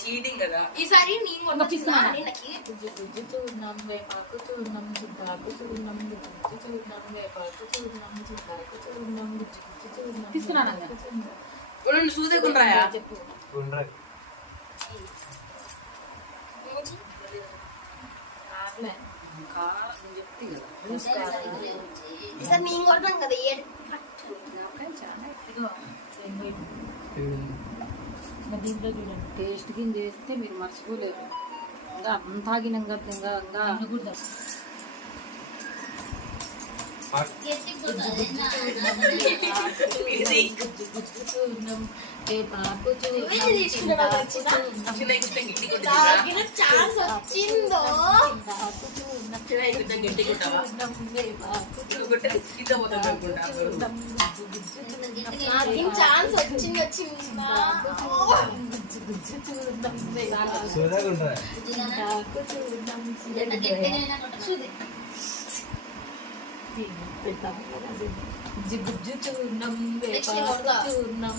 Cheating కదా. ఈసారి నేను చూర్ణం వేపాకు చూర్ణం చుట్టాకు చూర్ణం చూర్ణం వేపాకు చూర్ణం చుట్టాకు చూర్ణం చూర్ణం తీసుకున్నాను సూదేకుండ్రాయా చెప్పు. ఈసారి నేను కొడతాను కదా దీంట్లో చూడండి టేస్ట్ కింద చేస్తే మీరు మర్చిపోలేరు. ఇంకా అంత ఆగినాక ఇంకా చూర్ణం వేపాకు ఛాన్స్ వచ్చిందో ఛాన్స్ వచ్చింది జిగ్గు చూర్ణం వేపాకు చూర్ణం